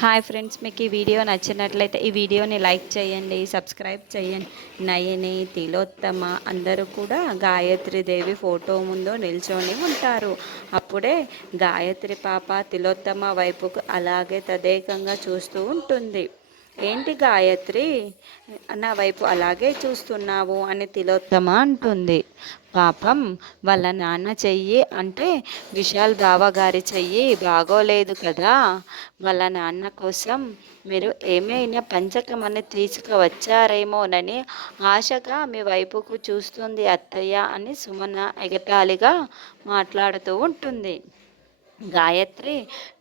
Hi friends, మీకు ఈ video నచ్చినట్లయితే ఈ వీడియోని లైక్ చేయండి, సబ్స్క్రైబ్ చేయండి. నయని, తిలోత్తమ అందరూ కూడా గాయత్రి దేవి ఫోటో ముందు నిల్చొని ఉంటారు. అప్పుడే గాయత్రి పాప తిలోత్తమ వైపుకు అలాగే తదేకంగా చూస్తూ ఉంటుంది. ఏంటి గాయత్రి, నా వైపు అలాగే చూస్తున్నావు అని తిలోత్తమ అంటుంది. పాపం వాళ్ళ నాన్న చెయ్యి అంటే విశాల్ బావ గారి చెయ్యి బాగోలేదు కదా, వాళ్ళ నాన్న కోసం మీరు ఏమైనా పంచకమని తీసుకువచ్చారేమోనని ఆశగా మీ వైపుకు చూస్తుంది అత్తయ్య అని సుమన ఎగతాళిగా మాట్లాడుతూ ఉంటుంది. గాయత్రి,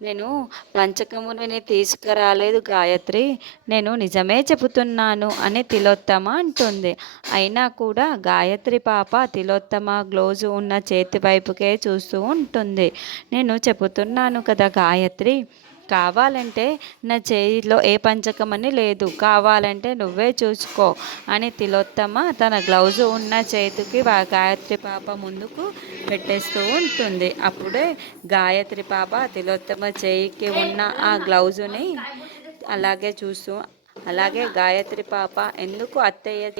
నేను పంచకముని తీసుకురాలేదు గాయత్రి, నేను నిజమే చెబుతున్నాను అని తిలోత్తమ అంటుంది. అయినా కూడా గాయత్రి పాప తిలోత్తమ గ్లోజు ఉన్న చేతి వైపుకే చూస్తూ ఉంటుంది. నేను చెబుతున్నాను కదా గాయత్రి, కావాలంటే నా చేతిలో ఏ పంచకమని లేదు, కావాలంటే నువ్వే చూసుకో అని తిలోత్తమ తన గ్లౌజు ఉన్న చేతికి గాయత్రి పాప ముందుకు పెట్టేస్తూ ఉంటుంది. అప్పుడే గాయత్రి పాప తిలోత్తమ చేయికి ఉన్న ఆ గ్లౌజుని అలాగే చూస్తూ, అలాగే గాయత్రి పాప, ఎందుకు అత్తయ్య,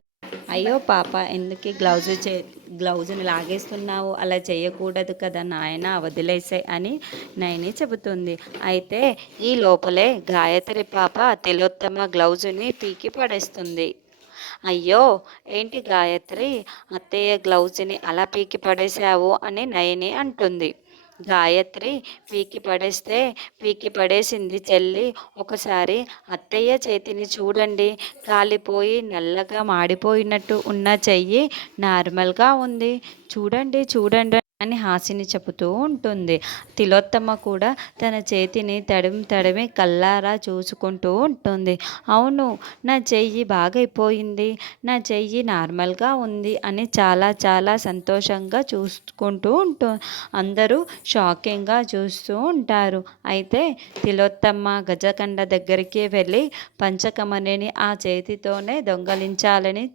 అయ్యో పాప, ఎందుకు గ్లౌజుని లాగేస్తున్నావు, అలా చేయకూడదు కదా నాయన, వదిలేసాయి అని నయని చెబుతుంది. అయితే ఈ లోపలే గాయత్రి పాప తిలోత్తమ గ్లౌజుని పీకి పడేస్తుంది. అయ్యో, ఏంటి గాయత్రి, అత్తయ్య గ్లౌజ్ని అలా పీకి పడేశావు అని నయని అంటుంది. గాయత్రి, పీకి పడేసింది చెల్లి, ఒకసారి అత్తయ్య చేతిని చూడండి, కాలిపోయి నల్లగా మాడిపోయినట్టు ఉన్న చెయ్యి నార్మల్గా ఉంది, చూడండి చూడండి అని హాసిని చెబుతూ ఉంటుంది. తిలోత్తమ కూడా తన చేతిని తడిమి కల్లారా చూసుకుంటూ ఉంటుంది. అవును, నా చెయ్యి బాగైపోయింది, నా చెయ్యి నార్మల్గా ఉంది అని చాలా చాలా సంతోషంగా చూసుకుంటూ అందరూ షాకింగ్గా చూస్తూ ఉంటారు. అయితే తిలోత్తమ గజకండ దగ్గరికి వెళ్ళి పంచకమణిని ఆ చేతితోనే దొంగలించాలని